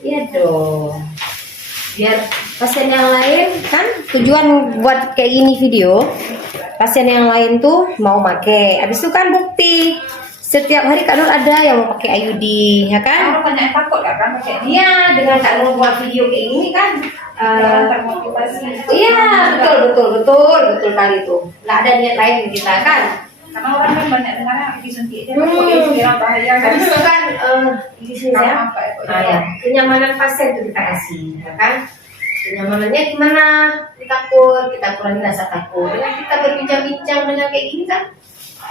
Iya dong. Biar pasien yang lain kan tujuan buat kayak gini video, pasien yang lain tuh mau make. Habis itu kan bukti setiap hari Kak Nur ada yang mau pakai IUD, ya kan? Orang banyak yang takut kan pakai ini. Iya, dengan Kak Nur buat video kayak gini kan. Termotivasi. Iya, betul kali tuh. Nggak ada niat lain di kita kan. Karena orang kan banyak dengar disuntik aja takut itu kira bahaya kan. Habis itu kan di sini ya. Apa ya? Nah, ya, kenyamanan pasien itu kita kasih, ya kan? Kenyamanannya gimana? Kita kurangi rasa takut. Dengan kita berbincang-bincang dengan kayak gini kan,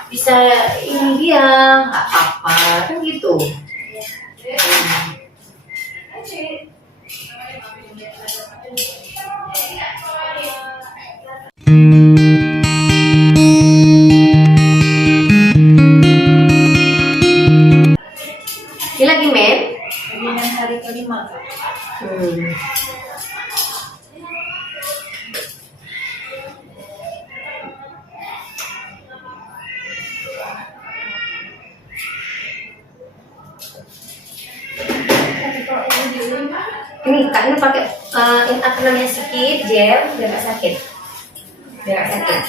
bisa ini dia nggak apa-apa kan gitu. Ini lagi men? Lagi yang hari kelima. Ini Kak ini pakai ini apa namanya sedikit gel biar nggak sakit. Biar nggak sakit.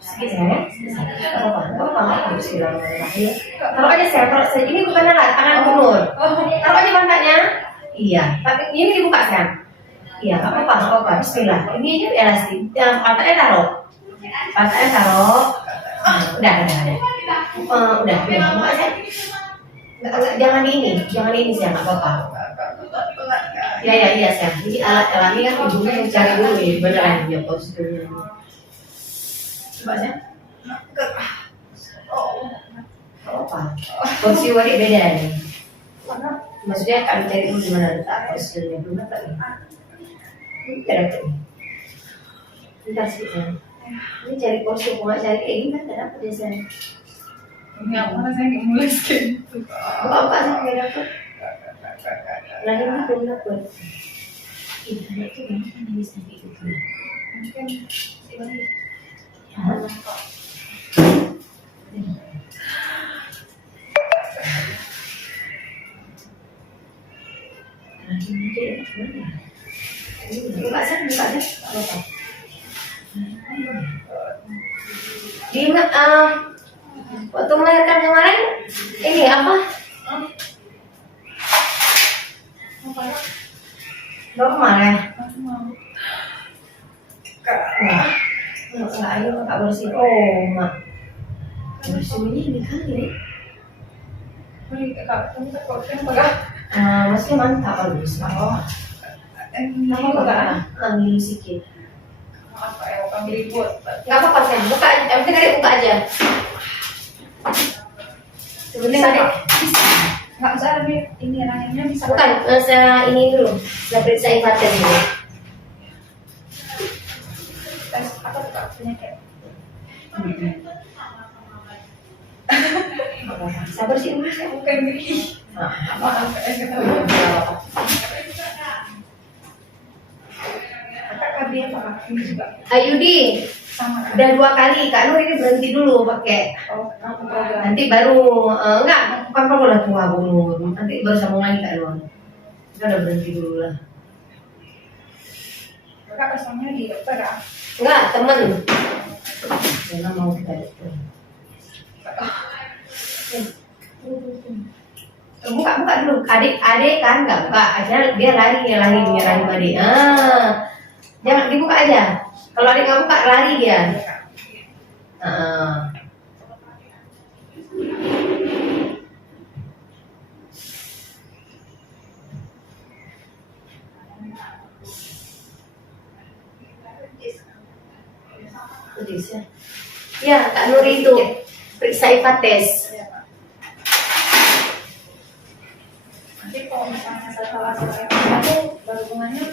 Sedikit ya? Nggak apa-apa. Bismillahirrahmanirrahim. Taruh aja saya. Ini bukan alat tangan Nur. Taruh aja pantatnya. Iya. Tapi ini dibuka sayang. Iya. Nggak apa-apa. Bismillah. Ini aja elastik. Yang pantatnya taruh. Udah. Udah. Buka sayang. Jangan ini sayang. Nggak apa-apa. Iya sayang. Jadi alat alami kan ibunya yang cari dulu ya, beneran dia posturnya. Coba sayang. Apa? Posisi wadik beda nih. Maksudnya kami cari dulu gimana letak posturnya dulu kan? Ini tidak dapat nih. Bentar sih sayang. Ini cari postur, mau cari kayak gini kan tidak dapat ya sayang. Yang mana saya nggak mulai skin. Apa sih nggak dapat? Nah ini belum dapat. Itu kan bisa gitu. Mungkin Buka deh. Diingat waktu melahirkan kemarin ini apa? Normal ya? Enggak, ini nggak bersih. Oh, mak. Bersihnya ini kali. kamu takut kan pegang. Maksudnya mantap bagus. Nama enggak? Ambil sedikit. Apa ya? Ambil ribut. Nggak apa-apa sayang, buka. Yang penting dari buka aja. Sebenarnya Bisa. Nggak usah ini ranginya bisa. bukan, saya ini dulu. Saya periksa inverter dulu. Tes apa tuh Kak? Penyakit. Sabar sih dulu saya. Bukan gini. Maaf, Kakak KB apa? Ini juga Ayudi, sama kan? udah 2 kali. Kak Nur ini berhenti dulu pakai. Oh, kenapa program? Nanti baru enggak, bukan perlu lah tua Bu Nur. Nanti baru sambung lagi Kak Nur. Kita udah berhenti dulu lah. Kakak pasangnya di dokter ya? Enggak, temen. Karena mau kita dokter. Buka dulu. Adik kan nggak buka. Akhirnya dia lari adik. Jangan dibuka aja. Kalau adik nggak buka lari dia. Ya, Kak Nur itu periksa IFATES. Nanti kalau misalnya salah itu berhubungannya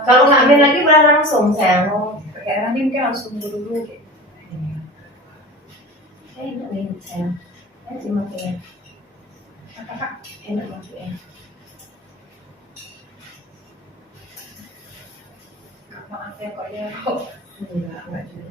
Kalau nggak ambil lagi boleh langsung sayang. kayak nanti mungkin harus tunggu dulu gitu. Enak nih sayang. Terima kasih. Kakak Enak maksudnya. maaf ya kok ya. Enggak juga.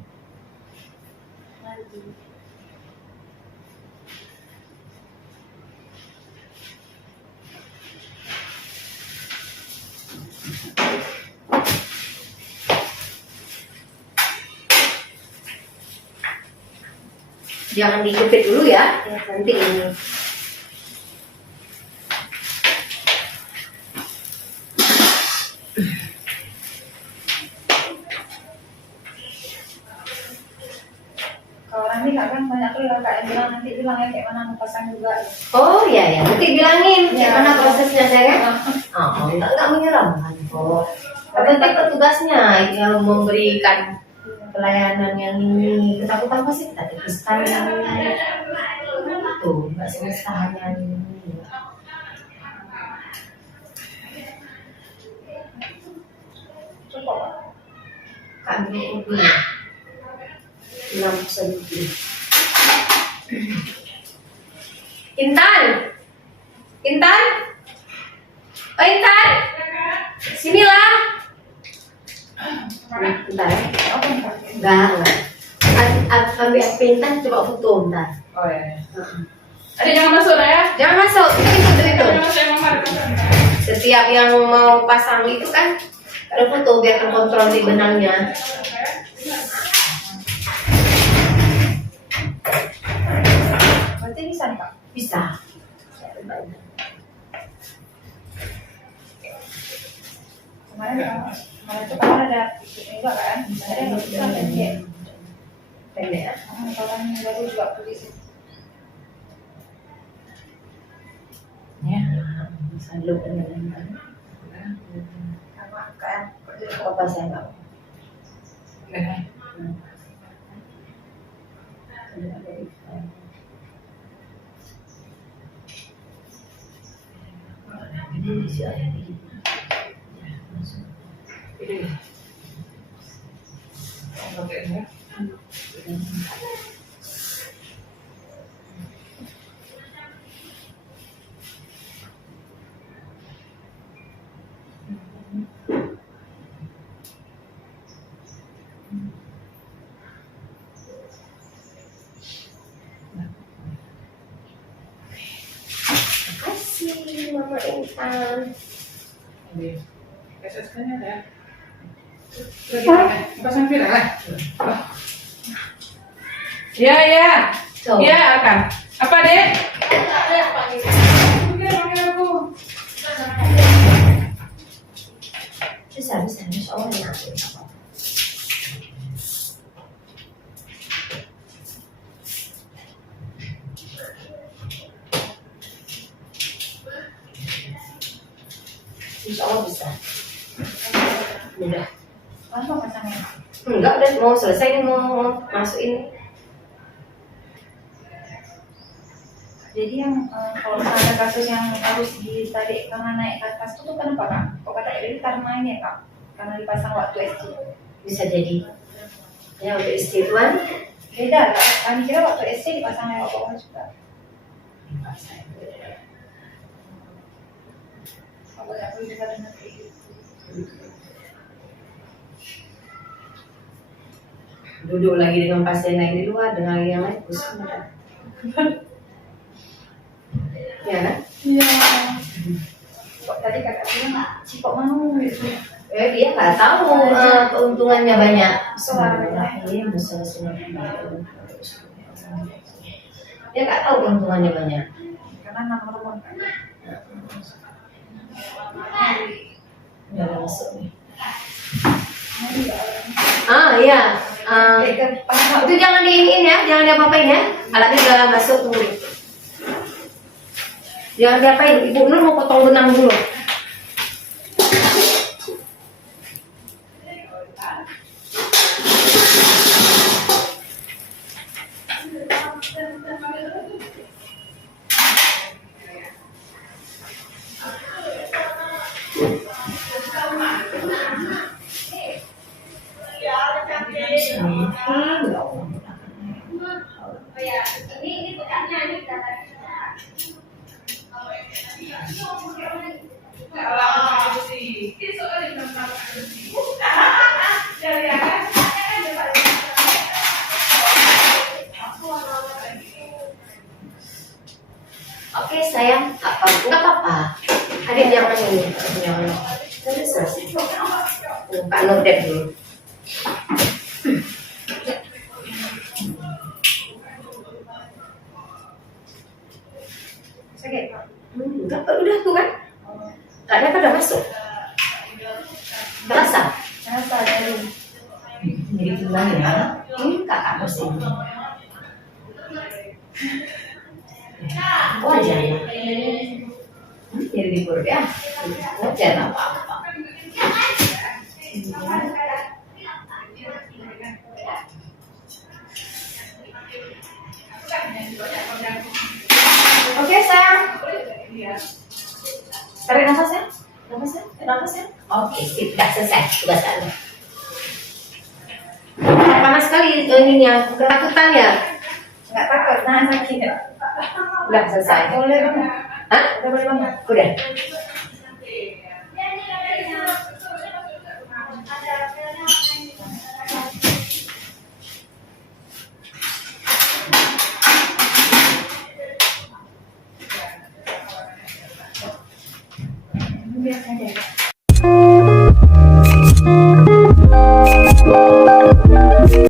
Jangan dijepit dulu ya, nanti ini. Kalau nanti kadang banyak tuh kakak yang bilang nanti bilangnya kayak mana mau pasang juga. Oh iya ya, nanti bilangin Ya. gimana prosesnya sayang. Oh, enggak menyeramkan kok. Tapi petugasnya yang memberikan pelayanan yang ini ketakutan pasti kita tepiskan tuh nggak semesta hanya ini. Cukup Pak. Kami itu 6 senti. Intan, Intan, oh Intan, sinilah. Bentar ya. Apa yang Pak? Enggak. Ambil HP Intan, coba foto bentar. Oh ya. Adik jangan masuk lah ya. Jangan masuk, itu. Jangan masuk emang marah. Setiap yang mau pasang itu kan ada foto biar terkontrol di benangnya. Berarti bisa nih Pak? Bisa. Kemarin itu kan ada juga kan? Ada yang bisa pendek. Pendek ya. Kalau yang baru juga tulis. Ya, bisa dulu pendek. Sama kayak Apa saya nggak? Ini bisa ada di kasih Mama Intan. SSK-nya ada. Lagi pasang viral lah. Ya ya. Tuh. Ya akan. Apa deh? Panggil aku. Bisa, Insya Allah enak. Insya Allah bisa. Mudah. Langsung pasangnya. Enggak, udah mau selesai nih, mau masukin. Jadi yang kalau misalnya kasus yang harus ditarik karena naik ke atas itu kenapa Kak? Kok kata Edi karena ini ya Kak? Karena dipasang waktu SD. Bisa jadi. Ya untuk istiqlal. Beda Kak. Kami kira waktu SD dipasang lewat bawah juga. Kalau nggak perlu juga dengar kayak gitu. Duduk lagi dengan pasien lain di luar, dengan yang lain pusing. Ya kan? Iya. Kok tadi kakak bilang, kok mau gitu? Dia nggak tahu keuntungannya banyak. Iya, dia nggak tahu keuntungannya banyak. Karena nomor kan. Udah masuk nih. Iya. Itu jangan diiniin ya, jangan diapa-apain ya. Alatnya udah masuk, tunggu. Jangan diapain, Ibu Nur mau potong benang dulu. ini yang selesai. Buka notet dulu. Sakit. Enggak, udah tuh kan? Gak ada pada masuk. Terasa? Kenapa dari? Jadi bilang ya, ini kakak mesti. Wajar ya. Jadi libur ya. Wajar apa-apa. Oke sayang. Tarik nafasnya. Nafasnya. Oke, sip. Udah selesai tugas Anda. Panas sekali ininya, ketakutan ya? Nggak takut, nahan sakit. Udah selesai. Boleh banget. Hah? Udah boleh banget. Udah. Biasa aja.